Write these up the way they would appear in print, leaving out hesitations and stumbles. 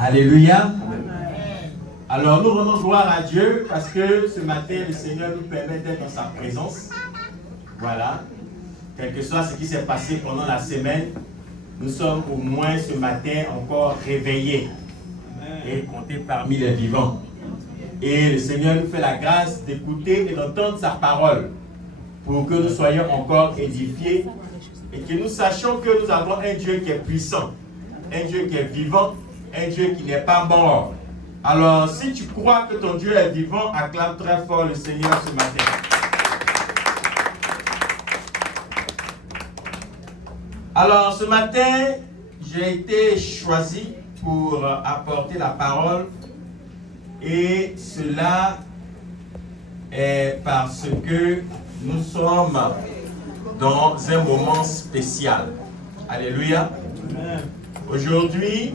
Alléluia. Alors nous rendons gloire à Dieu parce que ce matin, le Seigneur nous permet d'être dans sa présence. Voilà. Quel que soit ce qui s'est passé pendant la semaine, nous sommes au moins ce matin encore réveillés et comptés parmi les vivants. Et le Seigneur nous fait la grâce d'écouter et d'entendre sa parole pour que nous soyons encore édifiés et que nous sachions que nous avons un Dieu qui est puissant, un Dieu qui est vivant, un Dieu qui n'est pas mort. Alors, si tu crois que ton Dieu est vivant, acclame très fort le Seigneur ce matin. Alors, ce matin, j'ai été choisi pour apporter la parole et cela est parce que nous sommes dans un moment spécial. Alléluia. Aujourd'hui,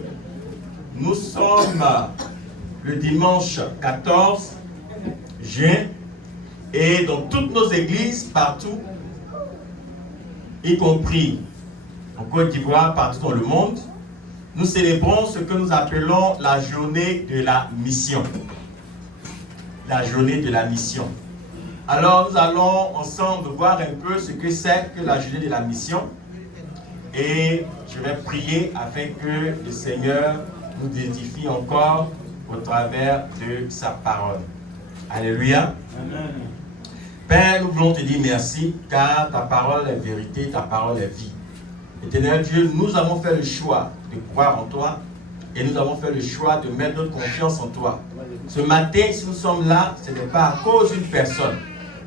nous sommes le dimanche 14 juin et dans toutes nos églises, partout, y compris en Côte d'Ivoire, partout dans le monde, nous célébrons ce que nous appelons la journée de la mission. La journée de la mission. Alors nous allons ensemble voir un peu ce que c'est que la journée de la mission et je vais prier afin que le Seigneur nous édifie encore au travers de sa parole. Alléluia. Amen. Père, nous voulons te dire merci car ta parole est vérité, ta parole est vie. Éternel Dieu, nous avons fait le choix de croire en toi et nous avons fait le choix de mettre notre confiance en toi. Ce matin, si nous sommes là, ce n'est pas à cause d'une personne,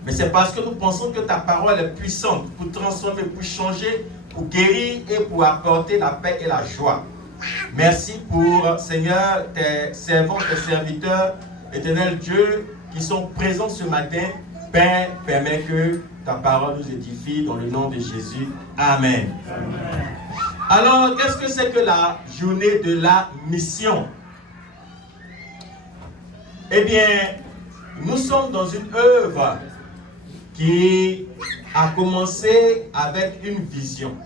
mais c'est parce que nous pensons que ta parole est puissante pour transformer, pour changer, pour guérir et pour apporter la paix et la joie. Merci pour, Seigneur, tes servants, tes serviteurs, éternel Dieu, qui sont présents ce matin. Père, permets que ta parole nous édifie dans le nom de Jésus. Amen. Amen. Alors, qu'est-ce que c'est que la journée de la mission? Eh bien, nous sommes dans une œuvre qui a commencé avec une vision.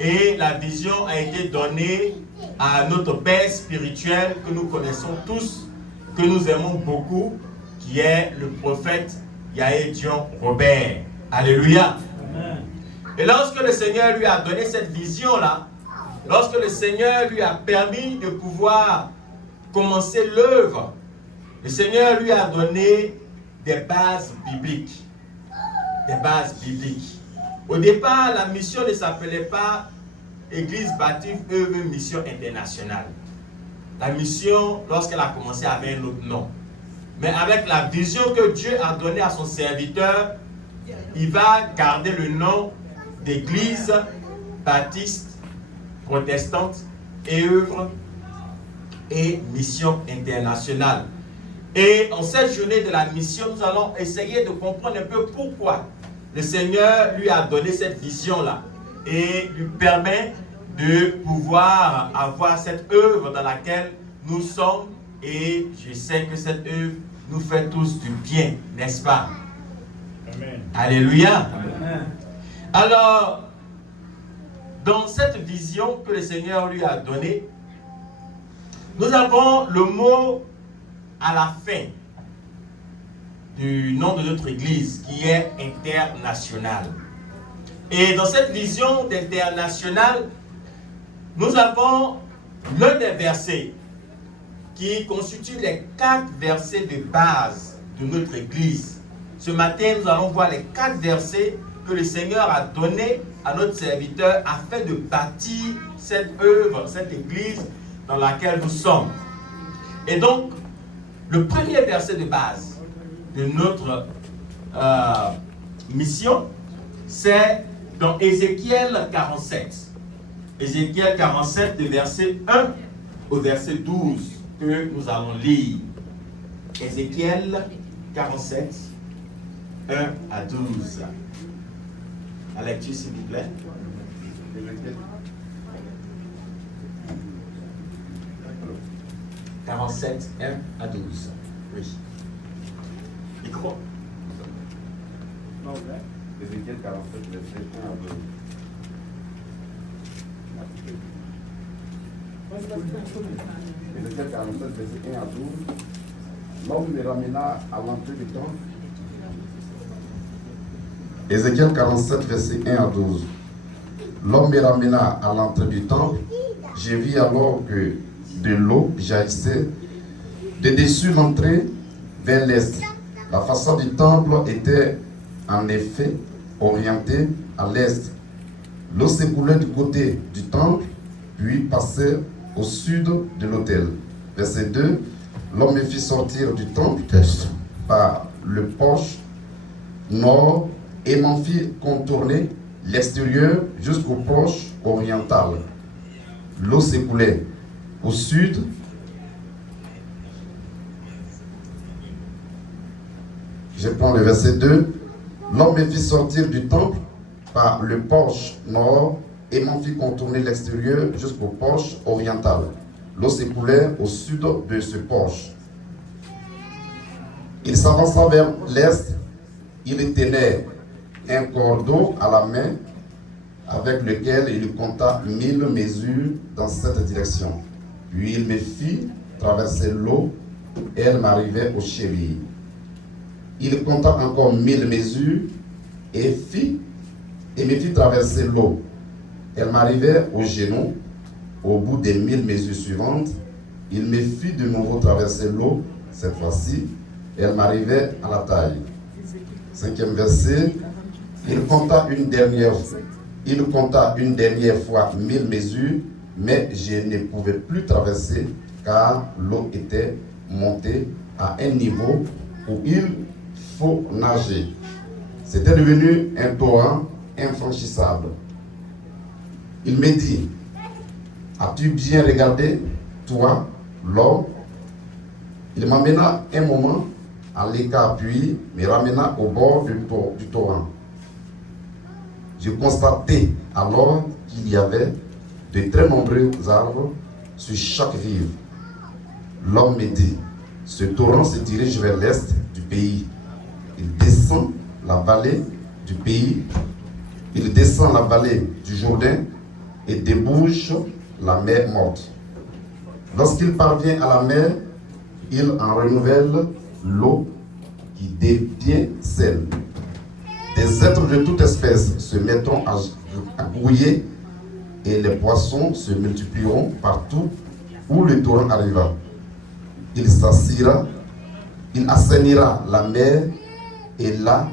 Et la vision a été donnée à notre Père spirituel que nous connaissons tous, que nous aimons beaucoup, qui est le prophète Yaédion Robert. Alléluia. Amen. Et lorsque le Seigneur lui a donné cette vision-là, lorsque le Seigneur lui a permis de pouvoir commencer l'œuvre, le Seigneur lui a donné des bases bibliques. Des bases bibliques. Au départ, la mission ne s'appelait pas Église baptiste œuvre mission internationale. La mission, lorsqu'elle a commencé, avait un autre nom. Mais avec la vision que Dieu a donnée à son serviteur, il va garder le nom d'Église baptiste protestante et œuvre et mission internationale. Et en cette journée de la mission, nous allons essayer de comprendre un peu pourquoi le Seigneur lui a donné cette vision-là et lui permet de pouvoir avoir cette œuvre dans laquelle nous sommes. Et je sais que cette œuvre nous fait tous du bien, n'est-ce pas? Amen. Alléluia. Amen. Alors, dans cette vision que le Seigneur lui a donnée, nous avons le mot à la fin du nom de notre église qui est international. Et dans cette vision d'international, nous avons l'un des versets qui constitue les 4 versets de base de notre église. Ce matin, nous allons voir les 4 versets que le Seigneur a donnés à notre serviteur afin de bâtir cette œuvre, cette église dans laquelle nous sommes. Et donc, le premier verset de base de notre mission, c'est dans Ézéchiel 47. Ézéchiel 47, de verset 1 au verset 12, que nous allons lire. Ézéchiel 47, 1 à 12. La lecture, s'il vous plaît. 47, 1 à 12. Oui. Micro. Ézéchiel 47, verset 1 à 12. Ézéchiel 47, verset 1 à 12. L'homme me ramena à l'entrée du temple. Ézéchiel 47, verset 1 à 12. L'homme me ramena à l'entrée du temple. Je vis alors que de l'eau jaillissait de dessus l'entrée vers l'est. La façade du temple était en effet orientée à l'est. L'eau s'écoulait du côté du temple, puis passait au sud de l'autel. Verset 2. L'homme me fit sortir du temple par le porche nord et m'en fit contourner l'extérieur jusqu'au porche oriental. L'eau s'écoulait au sud. Je prends le verset 2. L'homme me fit sortir du temple par le porche nord et m'en fit contourner l'extérieur jusqu'au porche oriental. L'eau s'écoulait au sud de ce porche. Il s'avança vers l'est. Il tenait un cordeau à la main avec lequel il compta 1000 mesures dans cette direction. Puis il me fit traverser l'eau et elle m'arrivait aux chevilles. Il compta encore 1000 mesures et me fit traverser l'eau. Elle m'arrivait aux genoux. Au bout des 1000 mesures suivantes, il me fit de nouveau traverser l'eau. Cette fois-ci, elle m'arrivait à la taille. 5e verset. Il compta une dernière fois 1000 mesures, mais je ne pouvais plus traverser car l'eau était montée à un niveau où il faut nager. C'était devenu un torrent infranchissable. Il me dit: as-tu bien regardé, toi, l'homme? Il m'amena un moment à l'écart, puis me ramena au bord du torrent. Je constatai alors qu'il y avait de très nombreux arbres sur chaque rive. L'homme me dit: ce torrent se dirige vers l'est du pays. Il descend la vallée du pays, il descend la vallée du Jourdain et débouche la mer morte. Lorsqu'il parvient à la mer, il en renouvelle l'eau qui devient sel. Des êtres de toute espèce se mettront à grouiller et les poissons se multiplieront partout où le torrent arriva. Il assainira la mer et là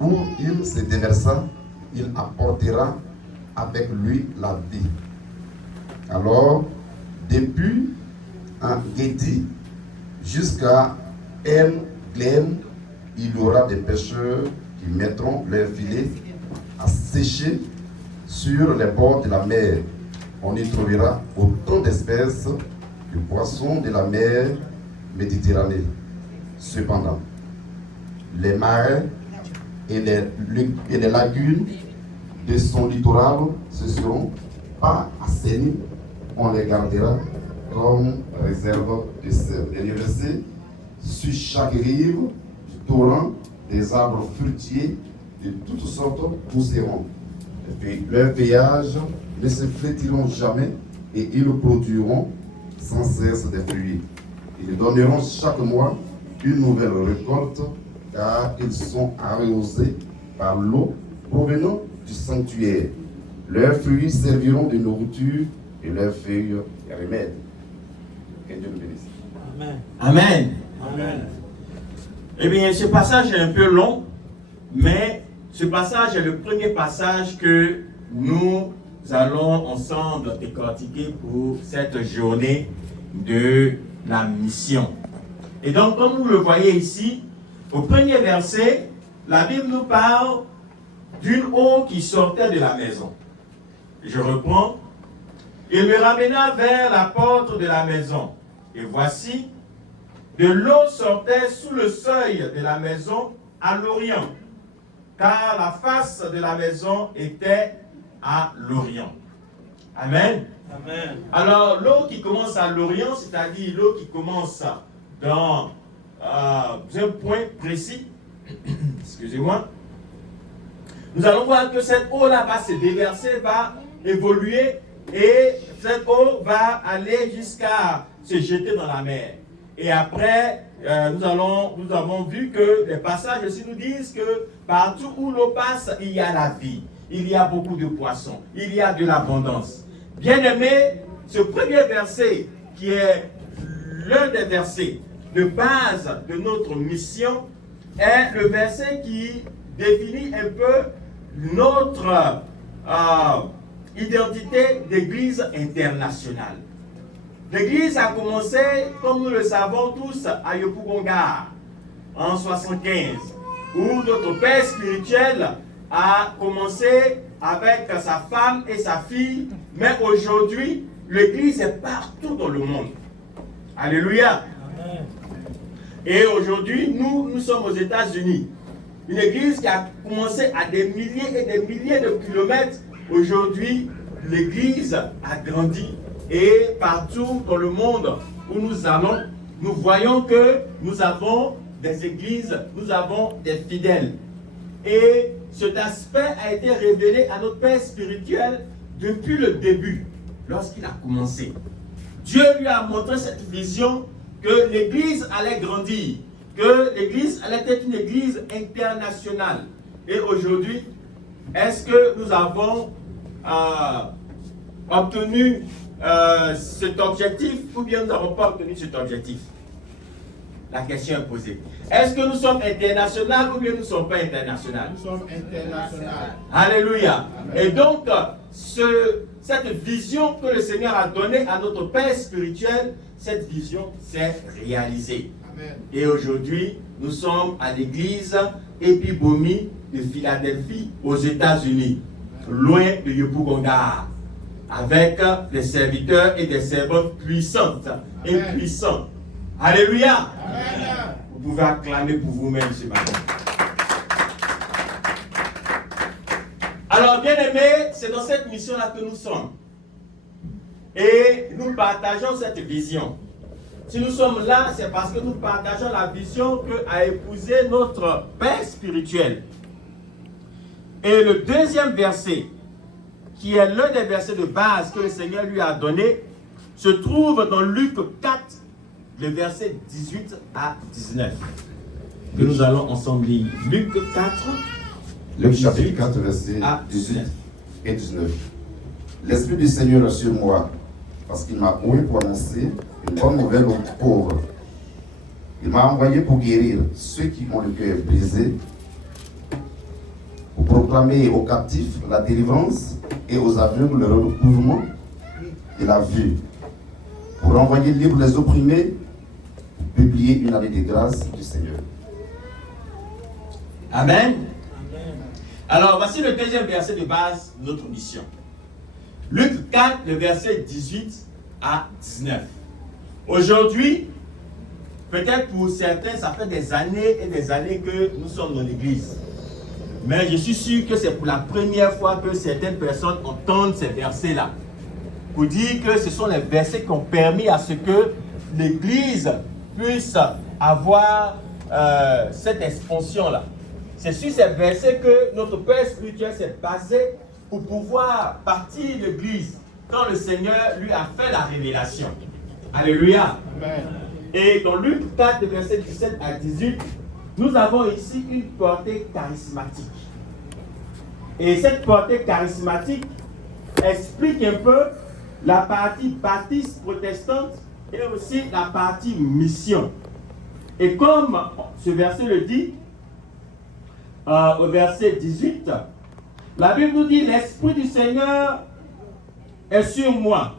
où il se déversa, il apportera avec lui la vie. Alors, depuis un Guédi jusqu'à En-Glen, il y aura des pêcheurs qui mettront leurs filets à sécher sur les bords de la mer. On y trouvera autant d'espèces de poissons de la mer Méditerranée. Cependant, les marais et les lagunes de son littoral ne seront pas assainis. On les gardera comme réserve de sel. Dernier verset. Sur chaque rive du torrent, des arbres fruitiers de toutes sortes pousseront. Leurs feuillages ne se flétriront jamais et ils produiront sans cesse des fruits. Ils donneront chaque mois une nouvelle récolte car ils sont arrosés par l'eau provenant du sanctuaire. Leurs fruits serviront de nourriture et leurs feuilles remède. Que Dieu nous bénisse. Amen. Amen. Amen. Eh bien, ce passage est un peu long, mais ce passage est le premier passage que nous allons ensemble décortiquer pour cette journée de la mission. Et donc, comme vous le voyez ici, au premier verset, la Bible nous parle d'une eau qui sortait de la maison. Je reprends. Il me ramena vers la porte de la maison. Et voici, de l'eau sortait sous le seuil de la maison à l'orient, car la face de la maison était à l'orient. Amen. Amen. Alors, l'eau qui commence à l'orient, c'est-à-dire l'eau qui commence dans un point précis, excusez-moi, nous allons voir que cette eau-là va se déverser, va évoluer, et cette eau va aller jusqu'à se jeter dans la mer. Et après, nous avons vu que les passages aussi nous disent que partout où l'eau passe, il y a la vie. Il y a beaucoup de poissons. Il y a de l'abondance. Bien-aimés, ce premier verset, qui est l'un des versets de base de notre mission, est le verset qui définit un peu notre identité d'église internationale. L'église a commencé, comme nous le savons tous, à Yopougonga en 1975, où notre père spirituel a commencé avec sa femme et sa fille, mais aujourd'hui, l'église est partout dans le monde. Alléluia. Amen. Et aujourd'hui, nous sommes aux États-Unis. Une église qui a commencé à des milliers et des milliers de kilomètres. Aujourd'hui, l'église a grandi. Et partout dans le monde où nous allons, nous voyons que nous avons des églises, nous avons des fidèles. Et cet aspect a été révélé à notre Père spirituel depuis le début, lorsqu'il a commencé. Dieu lui a montré cette vision que l'église allait grandir, que l'église allait être une église internationale. Et aujourd'hui, est-ce que nous avons obtenu cet objectif ou bien nous n'avons pas obtenu cet objectif? La question est posée. Est-ce que nous sommes internationaux ou bien nous ne sommes pas internationaux? Nous sommes internationaux. Alléluia. Amen. Et donc, cette vision que le Seigneur a donnée à notre Père spirituel, cette vision s'est réalisée. Amen. Et aujourd'hui, nous sommes à l'église Epibomi de Philadelphie aux États-Unis, loin de Yopougonga, avec des serviteurs et des servantes puissantes et puissants. Alléluia. Amen. Vous pouvez acclamer pour vous-même ce matin. Alors, bien-aimés, c'est dans cette mission-là que nous sommes. Et nous partageons cette vision. Si nous sommes là, c'est parce que nous partageons la vision qu'a épousé notre Père spirituel. Et le deuxième verset, qui est l'un des versets de base que le Seigneur lui a donné, se trouve dans Luc 4, le verset 18 à 19. Que nous allons ensemble lire. Luc 4. Luc chapitre 4, verset 18 et 19. L'Esprit du Seigneur est sur moi, parce qu'il m'a oint pour annoncer une bonne nouvelle aux pauvres. Il m'a envoyé pour guérir ceux qui ont le cœur brisé, pour proclamer aux captifs la délivrance et aux aveugles le recouvrement et la vue, pour renvoyer libres les opprimés, pour publier une année de grâce du Seigneur. Amen. Alors, voici le deuxième verset de base de notre mission. Luc 4, le verset 18 à 19. Aujourd'hui, peut-être pour certains, ça fait des années et des années que nous sommes dans l'église. Mais je suis sûr que c'est pour la première fois que certaines personnes entendent ces versets-là. Pour dire que ce sont les versets qui ont permis à ce que l'église puisse avoir cette expansion-là. C'est sur ces versets que notre Père spirituel s'est basé pour pouvoir partir de l'église quand le Seigneur lui a fait la révélation. Alléluia. Amen. Et dans Luc 4, verset 17 à 18, nous avons ici une portée charismatique. Et cette portée charismatique explique un peu la partie baptiste protestante et aussi la partie mission. Et comme ce verset le dit, au verset 18, la Bible nous dit: l'Esprit du Seigneur est sur moi,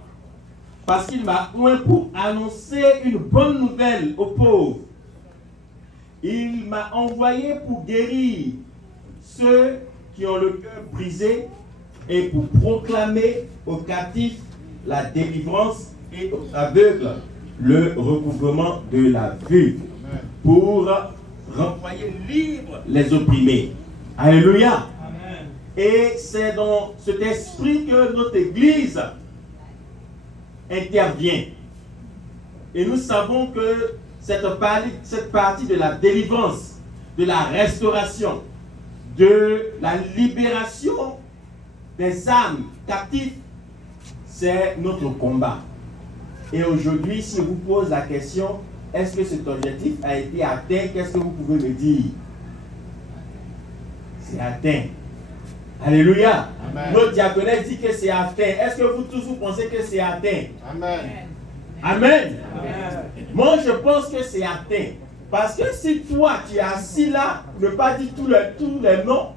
parce qu'il m'a oint pour annoncer une bonne nouvelle aux pauvres. Il m'a envoyé pour guérir ceux qui ont le cœur brisé et pour proclamer aux captifs la délivrance et aux aveugles le recouvrement de la vue, pour renvoyer libres les opprimés. Alléluia. Amen. Et c'est dans cet esprit que notre Église intervient. Et nous savons que cette partie de la délivrance, de la restauration, de la libération des âmes captives, c'est notre combat. Et aujourd'hui, si je vous pose la question, est-ce que cet objectif a été atteint? Qu'est-ce que vous pouvez me dire? C'est atteint. Alléluia. Amen. Notre diaconesse dit que c'est atteint. Est-ce que vous tous vous pensez que c'est atteint? Amen. Amen. Moi, je pense que c'est atteint. Parce que si toi, tu es assis là, ne pas dire tous les noms,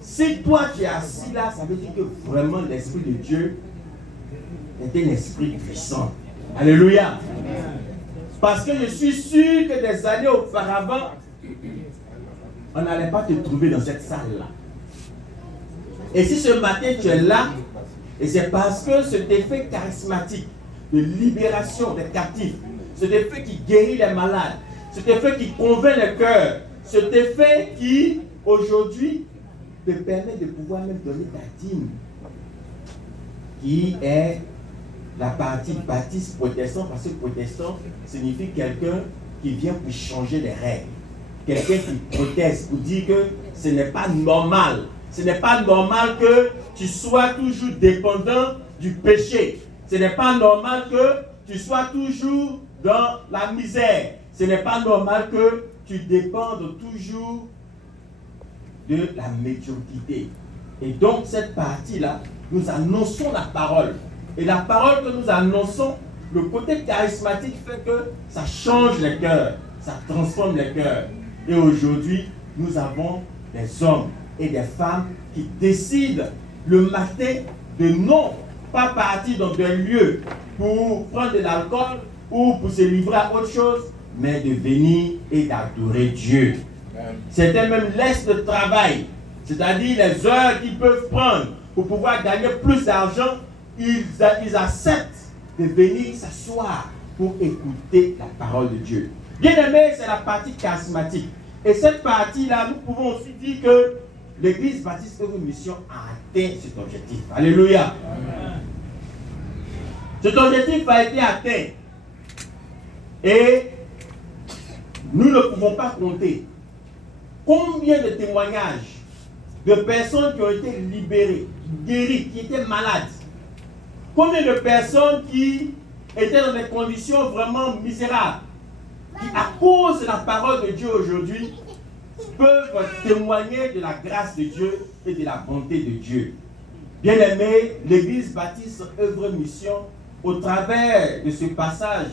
si toi, tu es assis là, ça veut dire que vraiment l'Esprit de Dieu est un esprit puissant. Alléluia. Parce que je suis sûr que des années auparavant, on n'allait pas te trouver dans cette salle-là. Et si ce matin tu es là, et c'est parce que cet effet charismatique de libération des captifs, cet effet qui guérit les malades, cet effet qui convainc le cœur, cet effet qui, aujourd'hui, te permet de pouvoir même donner ta dîme, qui est la partie baptiste protestant, parce que protestant signifie quelqu'un qui vient pour changer les règles. Quelqu'un qui proteste pour dire que ce n'est pas normal. Ce n'est pas normal que tu sois toujours dépendant du péché. Ce n'est pas normal que tu sois toujours dans la misère. Ce n'est pas normal que tu dépendes toujours de la médiocrité. Et donc cette partie-là, nous annonçons la parole. Et la parole que nous annonçons, le côté charismatique fait que ça change les cœurs, ça transforme les cœurs. Et aujourd'hui, nous avons des hommes et des femmes qui décident le matin de non pas partir dans des lieux pour prendre de l'alcool ou pour se livrer à autre chose, mais de venir et d'adorer Dieu. Certains même laissent le travail, c'est-à-dire les heures qu'ils peuvent prendre pour pouvoir gagner plus d'argent, ils acceptent de venir s'asseoir pour écouter la parole de Dieu. Bien aimé, c'est la partie charismatique. Et cette partie-là, nous pouvons aussi dire que l'Église baptiste Œuvre Mission a atteint cet objectif. Alléluia. Amen. Cet objectif a été atteint. Et nous ne pouvons pas compter combien de témoignages de personnes qui ont été libérées, guéries, qui étaient malades. Combien de personnes qui étaient dans des conditions vraiment misérables, qui à cause de la parole de Dieu aujourd'hui, peuvent témoigner de la grâce de Dieu et de la bonté de Dieu. Bien-aimés, l'Église baptiste Œuvre Mission, au travers de ce passage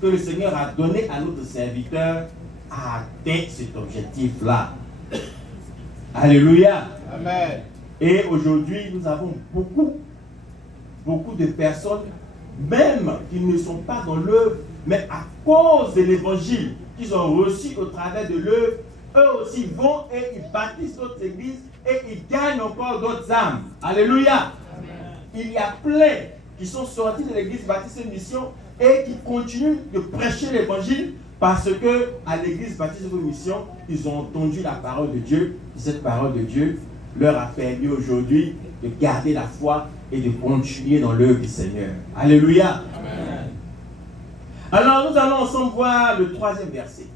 que le Seigneur a donné à notre serviteur, a atteint cet objectif-là. Alléluia. Amen. Et aujourd'hui, nous avons beaucoup de personnes, même qui ne sont pas dans l'œuvre, mais à cause de l'évangile qu'ils ont reçu au travers de l'œuvre, eux aussi vont et ils bâtissent d'autres églises et ils gagnent encore d'autres âmes. Alléluia. Amen. Il y a plein qui sont sortis de l'église baptiste Mission et qui continuent de prêcher l'évangile parce que à l'église baptiste Mission, ils ont entendu la parole de Dieu. Et cette parole de Dieu leur a permis aujourd'hui de garder la foi et de continuer dans l'œuvre du Seigneur. Alléluia. Amen. Alors nous allons ensemble voir le 3e verset.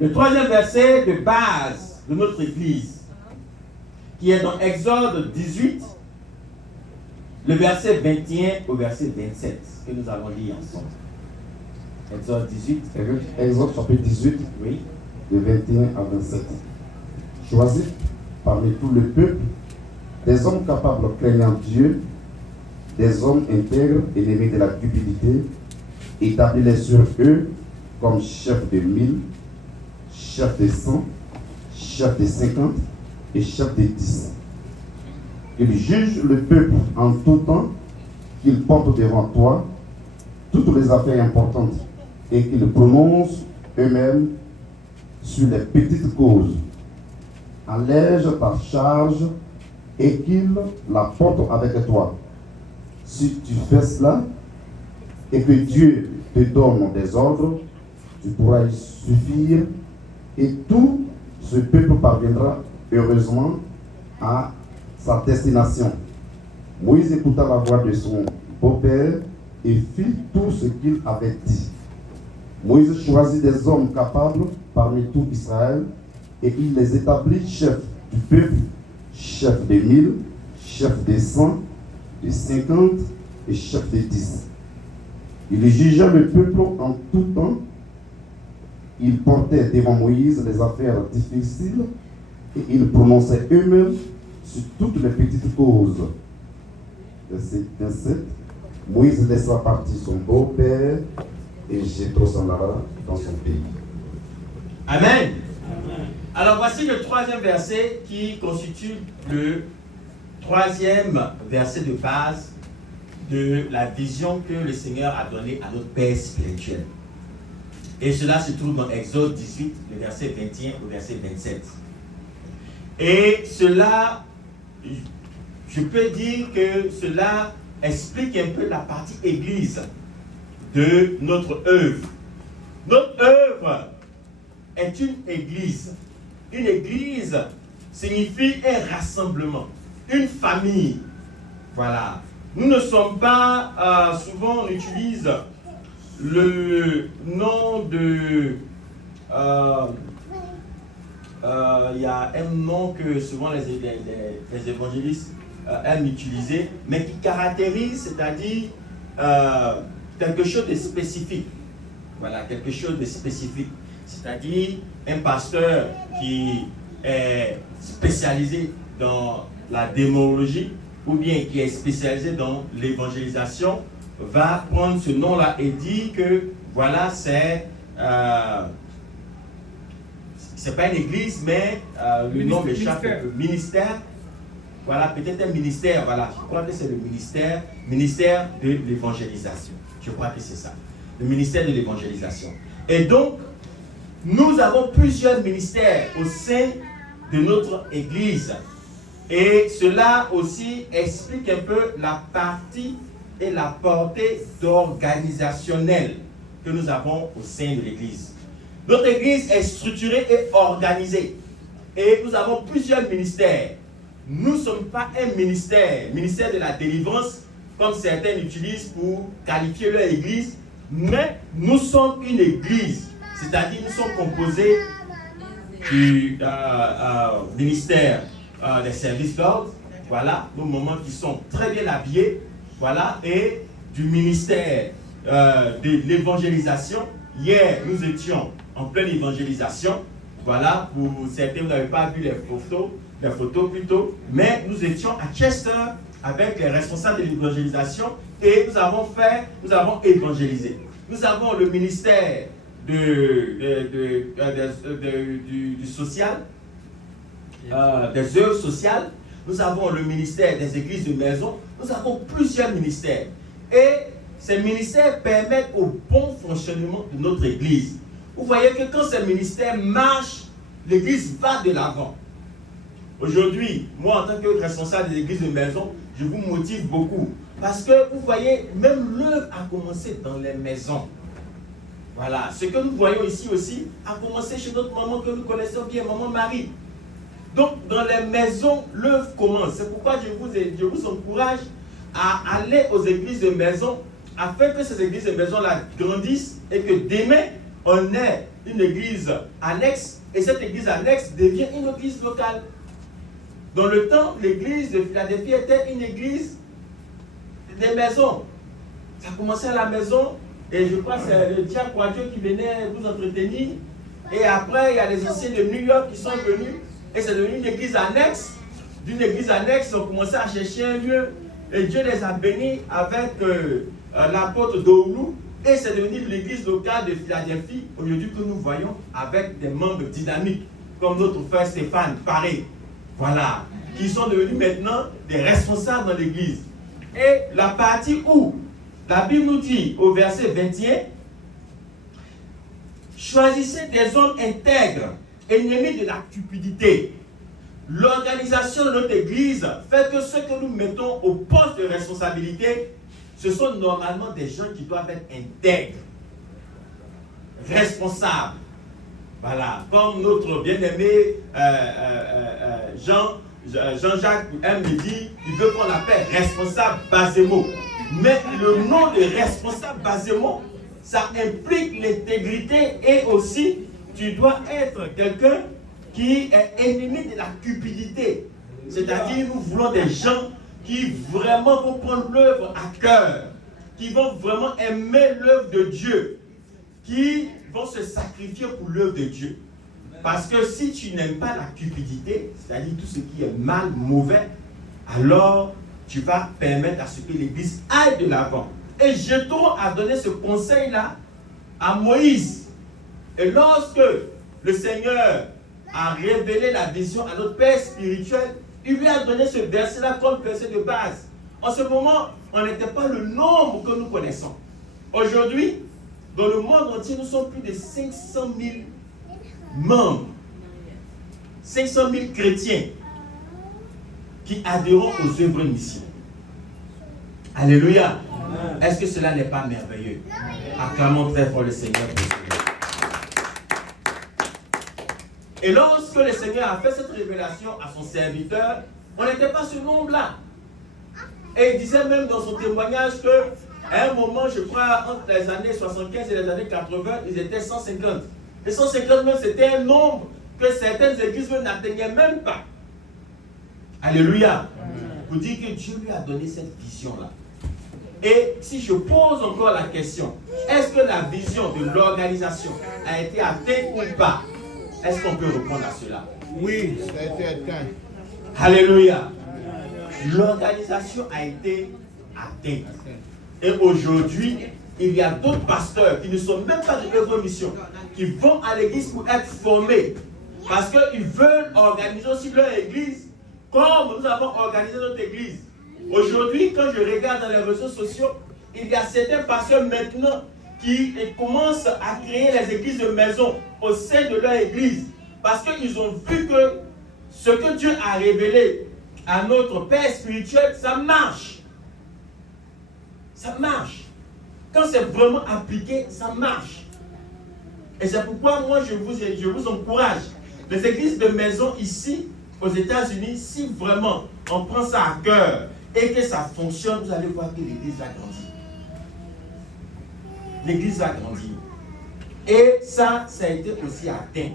Le 3e verset de base de notre église, qui est dans Exode 18, le verset 21 au verset 27, que nous allons lire ensemble. Exode 18. Exode chapitre 18, Oui. de 21 à 27. Choisis parmi tout le peuple des hommes capables craignant Dieu, des hommes intègres et ennemis de la cupidité, établis-les sur eux comme chefs de 1000, chefs de 100, chefs de 50 et chefs de 10. Qu'ils jugent le peuple en tout temps, qu'ils portent devant toi toutes les affaires importantes et qu'ils prononcent eux-mêmes sur les petites causes. Allège ta charge et qu'ils la portent avec toi. Si tu fais cela et que Dieu te donne des ordres, tu pourras y suffire et tout ce peuple parviendra heureusement à sa destination. Moïse écouta la voix de son beau-père et fit tout ce qu'il avait dit. Moïse choisit des hommes capables parmi tout Israël et il les établit chefs du peuple, chefs de 1000, chefs de 100, de 50 et chefs de 10. Il jugea le peuple en tout temps. Il portait devant Moïse les affaires difficiles et ils prononçaient eux-mêmes sur toutes les petites causes. Verset 27. Moïse laissa partir son beau-père et Jéthro s'en alla dans son pays. Amen. Alors voici le troisième verset qui constitue le troisième verset de base de la vision que le Seigneur a donnée à notre Père spirituel. Et cela se trouve dans Exode 18, le verset 21 au verset 27. Et cela, je peux dire que cela explique un peu la partie église de notre œuvre. Notre œuvre est une église. Une église signifie un rassemblement, une famille. Voilà. Nous ne sommes pas, souvent on utilise le nom de... Il y a un nom que souvent les évangélistes aiment utiliser, mais qui caractérise, c'est-à-dire quelque chose de spécifique. Voilà, quelque chose de spécifique. C'est-à-dire un pasteur qui est spécialisé dans la démonologie ou bien qui est spécialisé dans l'évangélisation va prendre ce nom-là et dire que voilà, c'est pas une église, mais le nom m'échappe, ministère. Voilà, peut-être un ministère, voilà, je crois que c'est le ministère de l'évangélisation. Je crois que c'est ça, le ministère de l'évangélisation. Et donc, nous avons plusieurs ministères au sein de notre église. Et cela aussi explique un peu la partie et la portée organisationnelle que nous avons au sein de l'église. Notre église est structurée et organisée. Et nous avons plusieurs ministères. Nous ne sommes pas un ministère de la délivrance, comme certains l'utilisent pour qualifier leur église, mais nous sommes une église. C'est-à-dire nous sommes composés du ministère des services d'ordre, voilà, nos moments qui sont très bien habillés, voilà, et du ministère de l'évangélisation. Hier, nous étions en pleine évangélisation, voilà, pour certains, vous n'avez pas vu les photos plutôt, mais nous étions à Chester avec les responsables de l'évangélisation et nous avons évangélisé. Nous avons le ministère du social, des œuvres sociales, nous avons le ministère des églises de maison, nous avons plusieurs ministères. Et ces ministères permettent au bon fonctionnement de notre église. Vous voyez que quand ces ministères marchent, l'église va de l'avant. Aujourd'hui, moi en tant que responsable des églises de maison, je vous motive beaucoup. Parce que vous voyez, même l'œuvre a commencé dans les maisons. Voilà, ce que nous voyons ici aussi a commencé chez notre maman que nous connaissons bien, maman Marie. Donc, dans les maisons, l'œuvre commence. C'est pourquoi je vous encourage à aller aux églises de maison afin que ces églises de maison-là grandissent et que demain, on ait une église annexe et cette église annexe devient une église locale. Dans le temps, l'église de Philadelphie était une église des maisons. Ça commençait à la maison et je crois que c'est le diacre Quadio qui venait vous entretenir. Et après, il y a les anciens de New York qui sont venus et c'est devenu une église annexe. D'une église annexe, ils ont commencé à chercher un lieu et Dieu les a bénis avec l'apôtre d'Oulu et c'est devenu l'église locale de Philadelphie aujourd'hui que nous voyons avec des membres dynamiques comme notre frère Stéphane Paré. Voilà, qui sont devenus maintenant des responsables dans l'église. Et la partie où la Bible nous dit au verset 21, choisissez des hommes intègres, ennemis de la cupidité. L'organisation de notre église fait que ceux que nous mettons au poste de responsabilité, ce sont normalement des gens qui doivent être intègres, responsables. Voilà, comme notre bien-aimé Jean-Jacques aime me dire, il veut qu'on l'appelle responsable Bazemo. Mais le nom de responsable Bazemo, ça implique l'intégrité et aussi, tu dois être quelqu'un qui est ennemi de la cupidité. C'est-à-dire, nous voulons des gens qui vraiment vont prendre l'œuvre à cœur. qui vont vraiment aimer l'œuvre de Dieu, qui vont se sacrifier pour l'œuvre de Dieu. Parce que si tu n'aimes pas la cupidité, c'est-à-dire tout ce qui est mal, mauvais, alors tu vas permettre à ce que l'Église aille de l'avant. Et Jéthro a donné ce conseil-là à Moïse. Et lorsque le Seigneur a révélé la vision à notre Père spirituel, il lui a donné ce verset-là comme verset de base. En ce moment, on n'était pas le nombre que nous connaissons. Aujourd'hui, dans le monde entier, nous sommes plus de 500 000 membres, 500 000 chrétiens qui adhérent aux œuvres missions. Alléluia. Est-ce que cela n'est pas merveilleux? Acclamons très fort le Seigneur pour cela. Et lorsque le Seigneur a fait cette révélation à son serviteur, on n'était pas ce nombre-là. Et il disait même dans son témoignage qu'à un moment, je crois, entre les années 75 et les années 80, ils étaient 150. Et 150 même, c'était un nombre que certaines églises n'atteignaient même pas. Alléluia. Vous dites que Dieu lui a donné cette vision-là. Et si je pose encore la question, est-ce que la vision de l'organisation a été atteinte ou pas? Est-ce qu'on peut répondre à cela? Oui, ça a été atteint. Alléluia. L'organisation a été atteinte. Et aujourd'hui, il y a d'autres pasteurs qui ne sont même pas de l'œuvre mission, qui vont à l'église pour être formés. Parce qu'ils veulent organiser aussi leur église comme nous avons organisé notre église. Aujourd'hui, quand je regarde dans les réseaux sociaux, il y a certains pasteurs maintenant qui commencent à créer les églises de maison au sein de leur église. Parce qu'ils ont vu que ce que Dieu a révélé à notre Père spirituel, ça marche. Ça marche. Quand c'est vraiment appliqué, ça marche. Et c'est pourquoi moi je vous encourage. Les églises de maison ici, aux États-Unis, si vraiment on prend ça à cœur et que ça fonctionne, vous allez voir que l'église va grandir. L'église va grandir. Et ça a été aussi atteint.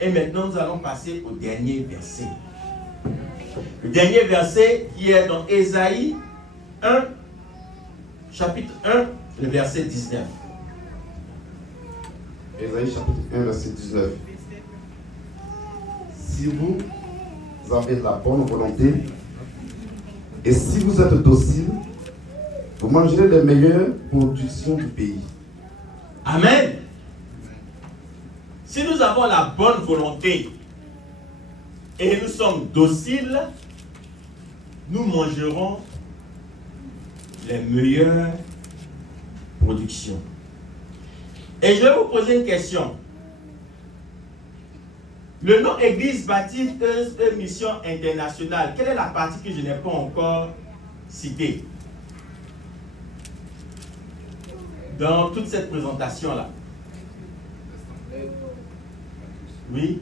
Et maintenant, nous allons passer au dernier verset. Le dernier verset qui est dans Ésaïe 1, chapitre 1, le verset 19. Ésaïe chapitre 1, verset 19. Si vous avez la bonne volonté et si vous êtes docile, vous mangerez les meilleures productions du pays. Amen. Si nous avons la bonne volonté et nous sommes dociles, nous mangerons les meilleures productions. Et je vais vous poser une question. Le nom Église Baptiste Mission Internationale, quelle est la partie que je n'ai pas encore citée dans toute cette présentation-là? Oui?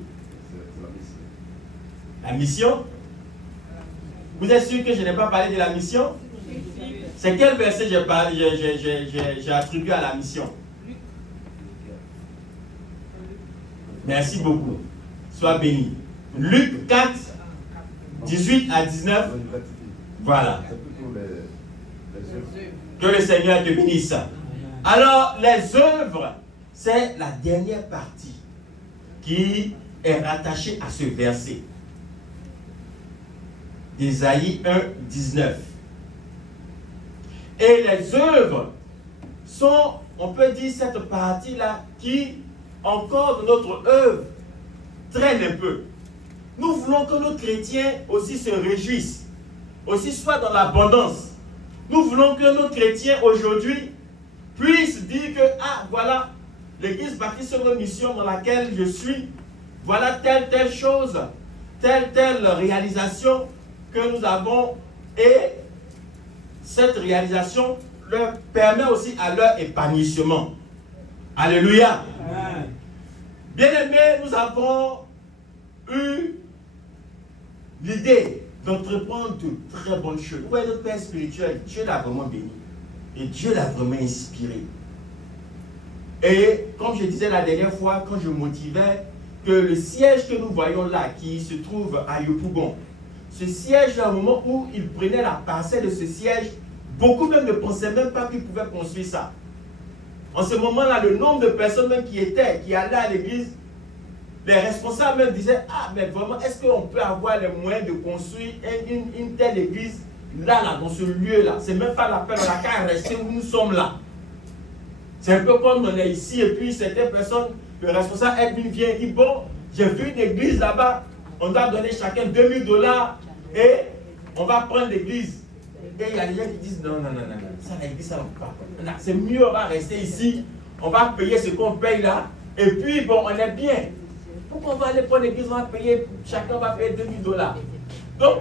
La mission? Vous êtes sûr que je n'ai pas parlé de la mission? C'est quel verset j'ai attribué à la mission? Merci beaucoup. Sois béni. Luc 4, 18 à 19. Voilà. Que le Seigneur te bénisse. Alors, les œuvres, c'est la dernière partie qui est rattachée à ce verset. D'Ésaïe 1, 19. Et les œuvres sont, on peut dire, cette partie-là qui, encore de notre œuvre, traîne un peu. Nous voulons que nos chrétiens aussi se réjouissent, aussi soient dans l'abondance. Nous voulons que nos chrétiens aujourd'hui puissent dire que, ah, voilà, l'église baptiste mission dans laquelle je suis, voilà telle chose, telle réalisation que nous avons, et cette réalisation leur permet aussi à leur épanouissement. Alléluia. Amen. Bien-aimés, nous avons eu l'idée d'entreprendre de très bonnes choses. Vous voyez, notre Père spirituel, Dieu l'a vraiment béni. Et Dieu l'a vraiment inspiré. Et comme je disais la dernière fois, quand je motivais, que le siège que nous voyons là, qui se trouve à Yopougon, ce siège, à un moment où il prenait la parcelle de ce siège Beaucoup même ne pensaient même pas qu'ils pouvaient construire ça. En ce moment-là, le nombre de personnes même qui allaient à l'église, les responsables même disaient, ah, mais vraiment, est-ce qu'on peut avoir les moyens de construire une telle église là, dans ce lieu-là? C'est même pas la peine, on n'a qu'à rester où nous sommes là. C'est un peu comme on est ici, et puis certaines personnes, le responsable Edwin vient et dit, bon, j'ai vu une église là-bas, on doit donner chacun $2000 et on va prendre l'église. Et il y a des gens qui disent, non, ça l'église, ça ne va pas. C'est mieux, on va rester ici, on va payer ce qu'on paye là, et puis bon, on est bien. Pourquoi on va aller prendre l'église, on va payer, chacun va payer $2000. Donc,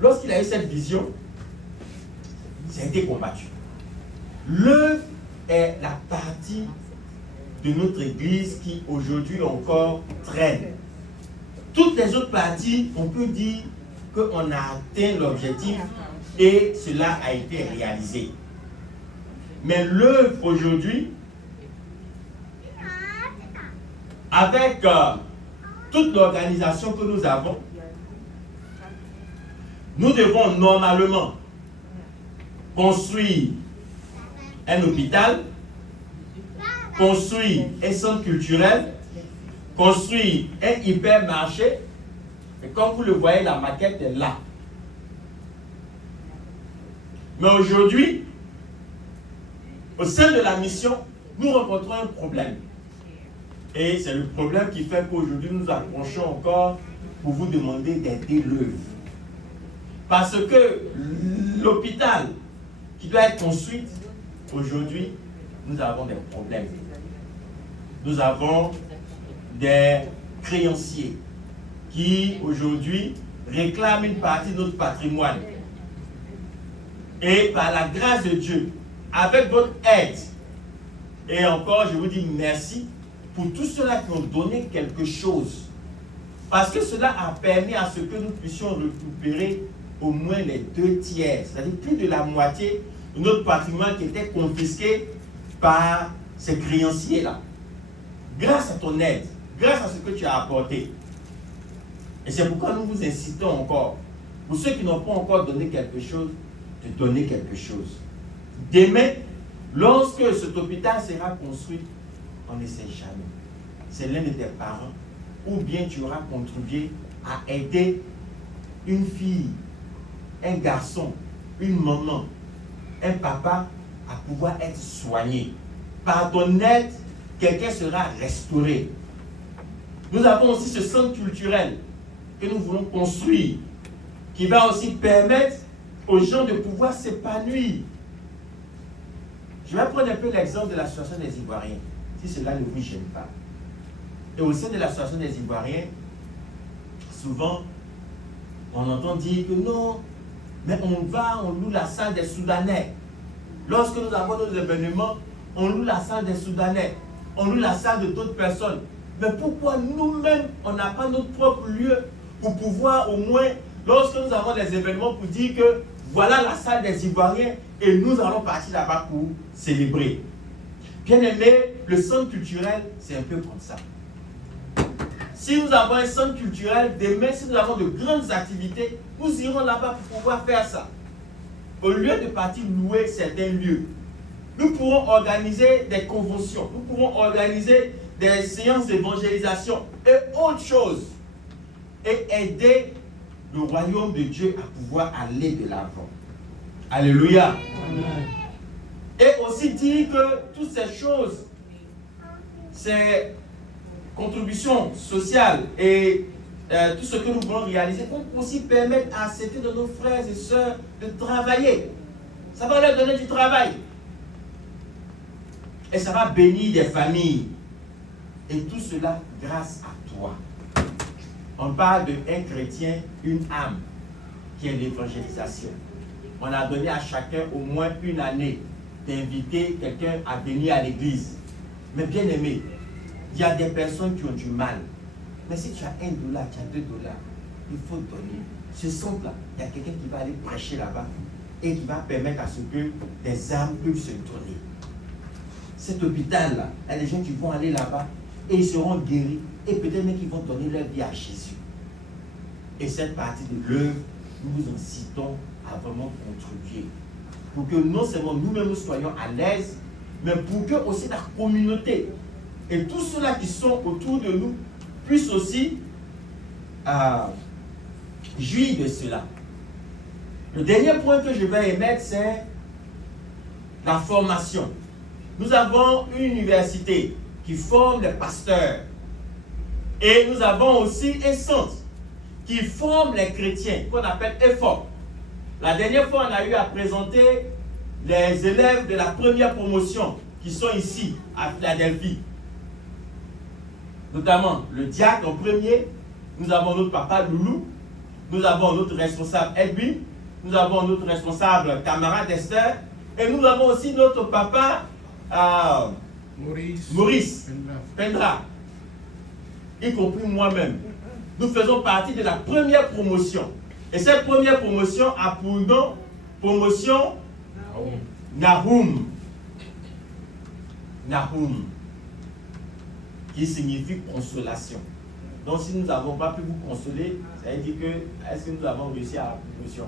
lorsqu'il a eu cette vision, ça a été combattu. L'œuvre est la partie de notre église qui aujourd'hui encore traîne. Toutes les autres parties, on peut dire qu'on a atteint l'objectif et cela a été réalisé. Mais l'œuvre aujourd'hui, avec toute l'organisation que nous avons, nous devons normalement construire un hôpital, construire un centre culturel, construire un hypermarché. Et comme vous le voyez, la maquette est là. Mais aujourd'hui, au sein de la mission, nous rencontrons un problème. Et c'est le problème qui fait qu'aujourd'hui, nous approchons encore pour vous demander d'aider l'œuvre. Parce que l'hôpital qui doit être construit, aujourd'hui, nous avons des problèmes. Nous avons des créanciers qui, aujourd'hui, réclament une partie de notre patrimoine. Et par la grâce de Dieu, avec votre aide, et encore, je vous dis merci pour tous ceux-là qui ont donné quelque chose. Parce que cela a permis à ce que nous puissions récupérer au moins les 2/3, c'est-à-dire plus de la moitié de notre patrimoine qui était confisqué par ces créanciers-là. Grâce à ton aide, grâce à ce que tu as apporté. Et c'est pourquoi nous vous incitons encore, pour ceux qui n'ont pas encore donné quelque chose, de donner quelque chose. Demain, lorsque cet hôpital sera construit, on ne sait jamais. C'est l'un de tes parents, ou bien tu auras contribué à aider une fille, un garçon, une maman, un papa à pouvoir être soigné. Par ton aide, quelqu'un sera restauré. Nous avons aussi ce centre culturel que nous voulons construire, qui va aussi permettre aux gens de pouvoir s'épanouir. Je vais prendre un peu l'exemple de l'association des Ivoiriens, si cela ne vous gêne pas. Et au sein de l'association des Ivoiriens, souvent, on entend dire que non, mais on loue la salle des Soudanais. Lorsque nous avons nos événements, on loue la salle des Soudanais, on loue la salle de d'autres personnes. Mais pourquoi nous-mêmes, on n'a pas notre propre lieu pour pouvoir au moins, lorsque nous avons des événements, pour dire que voilà la salle des Ivoiriens et nous allons partir là-bas pour célébrer. Bien aimé, le centre culturel, c'est un peu comme ça. Si nous avons un centre culturel, demain, si nous avons de grandes activités, nous irons là-bas pour pouvoir faire ça. Au lieu de partir louer certains lieux, nous pourrons organiser des conventions, nous pourrons organiser des séances d'évangélisation et autre chose. Et aider le royaume de Dieu à pouvoir aller de l'avant. Alléluia. Amen. Et aussi dire que toutes ces choses, ces contributions sociales et tout ce que nous voulons réaliser vont aussi permettre à certains de nos frères et sœurs de travailler. Ça va leur donner du travail. Et ça va bénir des familles. Et tout cela grâce à toi. On parle d'un chrétien, une âme, qui est l'évangélisation. On a donné à chacun au moins une année d'inviter quelqu'un à venir à l'église. Mais bien aimé, il y a des personnes qui ont du mal. Mais si tu as $1, tu as $2, il faut donner. Ce centre-là, il y a quelqu'un qui va aller prêcher là-bas et qui va permettre à ce que des âmes puissent se donner. Cet hôpital-là, il y a des gens qui vont aller là-bas et ils seront guéris et peut-être même qu'ils vont donner leur vie à Jésus. Et cette partie de l'œuvre, nous vous incitons à vraiment contribuer. pour que non seulement nous-mêmes nous soyons à l'aise, mais pour que aussi la communauté et tous ceux-là qui sont autour de nous puissent aussi jouir de cela. Le dernier point que je vais émettre, c'est la formation. Nous avons une université qui forme les pasteurs et nous avons aussi un centre qui forme les chrétiens, qu'on appelle EFOP. La dernière fois, on a eu à présenter les élèves de la première promotion qui sont ici, à Philadelphie. Notamment le diacre en premier, nous avons notre papa Loulou, nous avons notre responsable Edwin, nous avons notre responsable camarade Esther, et nous avons aussi notre papa Maurice Pendra, y compris moi-même. Nous faisons partie de la première promotion. Et cette première promotion a pour nom promotion Nahum. Nahum, qui signifie consolation. Donc si nous n'avons pas pu vous consoler, ça veut dire que est-ce que nous avons réussi à la promotion?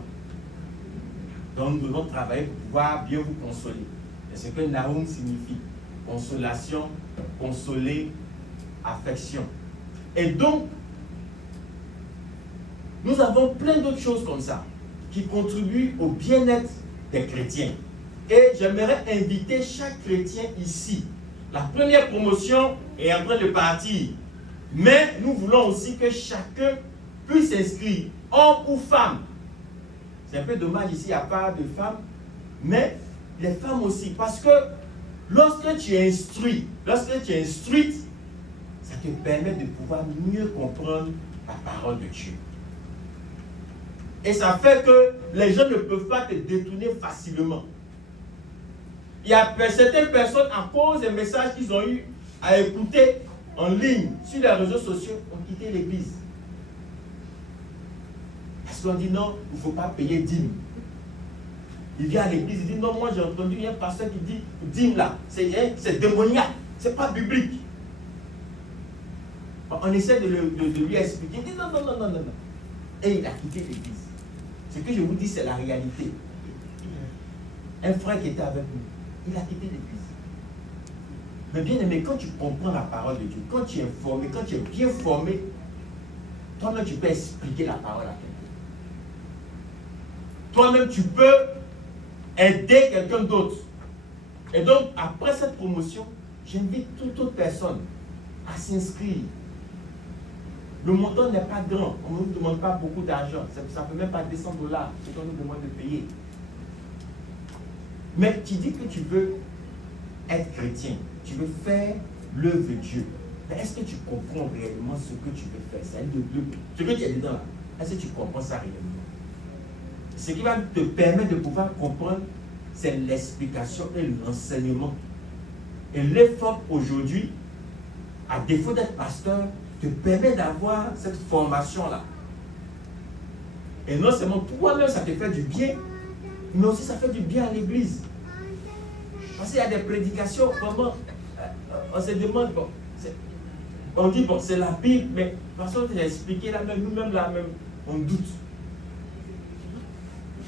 Donc nous devons travailler pour pouvoir bien vous consoler. Et ce que Nahum signifie, consolation, consoler, affection. Et donc, nous avons plein d'autres choses comme ça qui contribuent au bien-être des chrétiens. Et j'aimerais inviter chaque chrétien ici. La première promotion est en train de partir. Mais nous voulons aussi que chacun puisse s'inscrire, homme ou femme. C'est un peu dommage ici, il n'y a pas de femmes. Mais les femmes aussi. Parce que lorsque tu es instruit, lorsque tu es instruite, ça te permet de pouvoir mieux comprendre la parole de Dieu. Et ça fait que les gens ne peuvent pas te détourner facilement. Il y a certaines personnes, à cause des messages qu'ils ont eu à écouter en ligne, sur les réseaux sociaux, ont quitté l'église. Parce qu'on dit non, il ne faut pas payer dîme. Il vient à l'église, il dit non, moi j'ai entendu un pasteur qui dit dîme là, c'est démoniaque, c'est pas biblique. On essaie de lui expliquer, il dit non. Et il a quitté l'église. Ce que je vous dis, c'est la réalité. Un frère qui était avec nous, il a quitté l'église. Mais bien aimé, quand tu comprends la parole de Dieu, quand tu es informé, quand tu es bien formé, toi-même tu peux expliquer la parole à quelqu'un. Toi-même tu peux aider quelqu'un d'autre. Et donc, après cette promotion, j'invite toute autre personne à s'inscrire. Le montant n'est pas grand, on ne nous demande pas beaucoup d'argent, ça ne peut même pas $200, c'est qu'on nous demande de payer. Mais tu dis que tu veux être chrétien, tu veux faire l'œuvre de Dieu. Mais est-ce que tu comprends réellement ce que tu veux faire? Ce que tu es dedans là, est-ce que tu comprends ça réellement? Ce qui va te permettre de pouvoir comprendre, c'est l'explication et l'enseignement. Et l'effort aujourd'hui, à défaut d'être pasteur, te permet d'avoir cette formation-là. Et non seulement toi-même, ça te fait du bien, mais aussi ça fait du bien à l'église. Parce qu'il y a des prédications, vraiment, on se demande, bon, on dit, bon, c'est la Bible, mais de toute façon, tu as expliqué là même, nous-mêmes là même, on doute.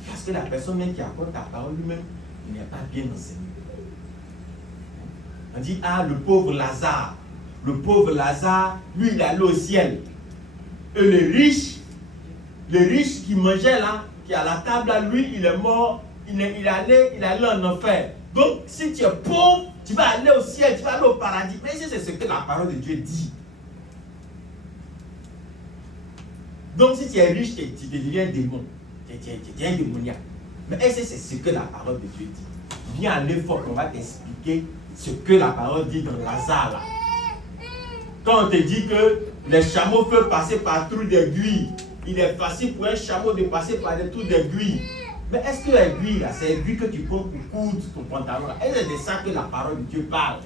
Parce que la personne même qui apporte ta parole lui-même, il n'est pas bien enseigné. On dit, ah, le pauvre Lazare, lui, il est allé au ciel. Et le riche qui mangeait là, qui est à la table là, lui, il est mort, il est allé en enfer. Donc, si tu es pauvre, tu vas aller au ciel, tu vas aller au paradis. Mais c'est ce que la parole de Dieu dit. Donc, si tu es riche, tu deviens démon. Tu es démoniaque. Mais est-ce que c'est ce que la parole de Dieu dit? Viens à l'effort, on va t'expliquer ce que la parole dit dans Lazare là. Quand on te dit que les chameaux peuvent passer par trous d'aiguille, il est facile pour un chameau de passer par des trous d'aiguille. Mais est-ce que l'aiguille là, c'est l'aiguille que tu prends pour coudre ton pantalon là? Est-ce que c'est de ça que la parole de Dieu parle?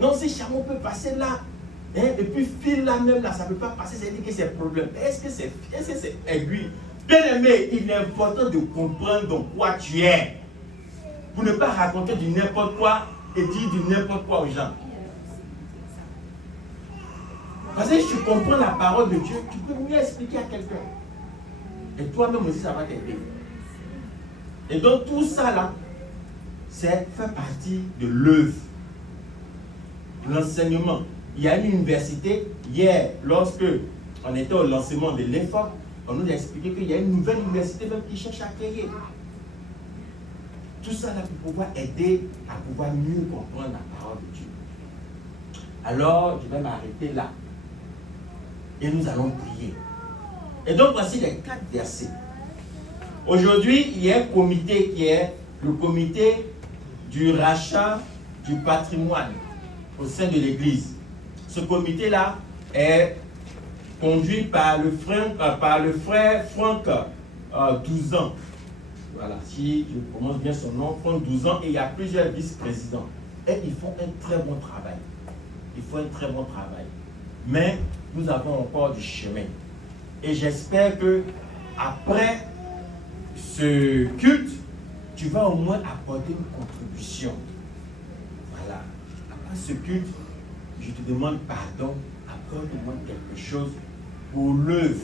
Non, si chameau peut passer là, hein, et puis fil là même là, ça ne peut pas passer, ça veut dire que c'est problème. Est-ce que c'est aiguille? Bien aimé, il est important de comprendre dans quoi tu es. Pour ne pas raconter du n'importe quoi et dire du n'importe quoi aux gens. Parce que si tu comprends la parole de Dieu, tu peux mieux expliquer à quelqu'un. Et toi-même aussi, ça va t'aider. Et donc tout ça là, c'est fait partie de l'œuvre. L'enseignement. Il y a une université, hier, lorsque on était au lancement de l'EFOP, on nous a expliqué qu'il y a une nouvelle université même qui cherche à créer. Tout ça là pour pouvoir aider à pouvoir mieux comprendre la parole de Dieu. Alors, je vais m'arrêter là. Et nous allons prier. Et donc, voici les 4 versets. Aujourd'hui, il y a un comité qui est le comité du rachat du patrimoine au sein de l'Église. Ce comité-là est conduit par le frère Franck 12 ans. Voilà, si je prononce bien son nom, Franck 12 ans, et il y a plusieurs vice-présidents. Et ils font un très bon travail. Ils font un très bon travail. Mais nous avons encore du chemin. Et j'espère que après ce culte, tu vas au moins apporter une contribution. Voilà. Après ce culte, je te demande pardon, apporte au moins quelque chose pour l'œuvre.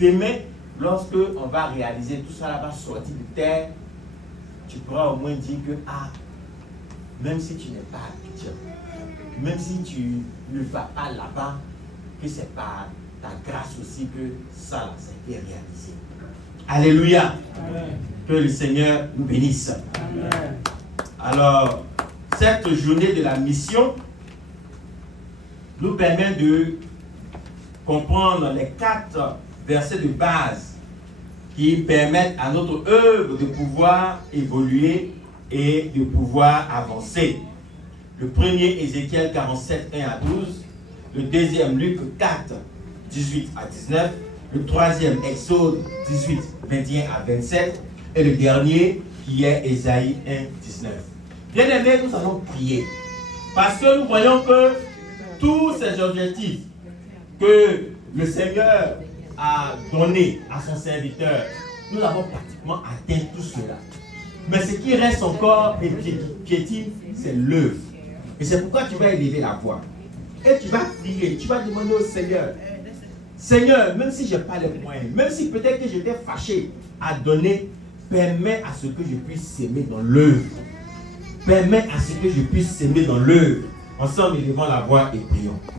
Demain, lorsque on va réaliser tout ça là-bas, sortir de terre, tu pourras au moins dire que, même si tu n'es pas habitué, même si tu ne vas pas là-bas, que c'est par ta grâce aussi que ça là, ça a été réalisé. Alléluia. Amen. Que le Seigneur nous bénisse. Amen. Alors, cette journée de la mission nous permet de comprendre les 4 versets de base qui permettent à notre œuvre de pouvoir évoluer et de pouvoir avancer. Le premier, Ézéchiel 47, 1 à 12. Le deuxième, Luc 4, 18 à 19. Le troisième, Exode 18, 21 à 27. Et le dernier, qui est Ésaïe 1, 19. Bien aimés, nous allons prier. Parce que nous voyons que tous ces objectifs que le Seigneur a donnés à son serviteur, nous avons pratiquement atteint tout cela. Mais ce qui reste encore et piétine, c'est l'œuvre. Et c'est pourquoi tu vas élever la voix. Et tu vas prier, tu vas demander au Seigneur, Seigneur, même si je n'ai pas les moyens, même si peut-être que j'étais fâché à donner, permets à ce que je puisse s'aimer dans l'œuvre. Permets à ce que je puisse s'aimer dans l'œuvre. Ensemble, élevons la voix et prions.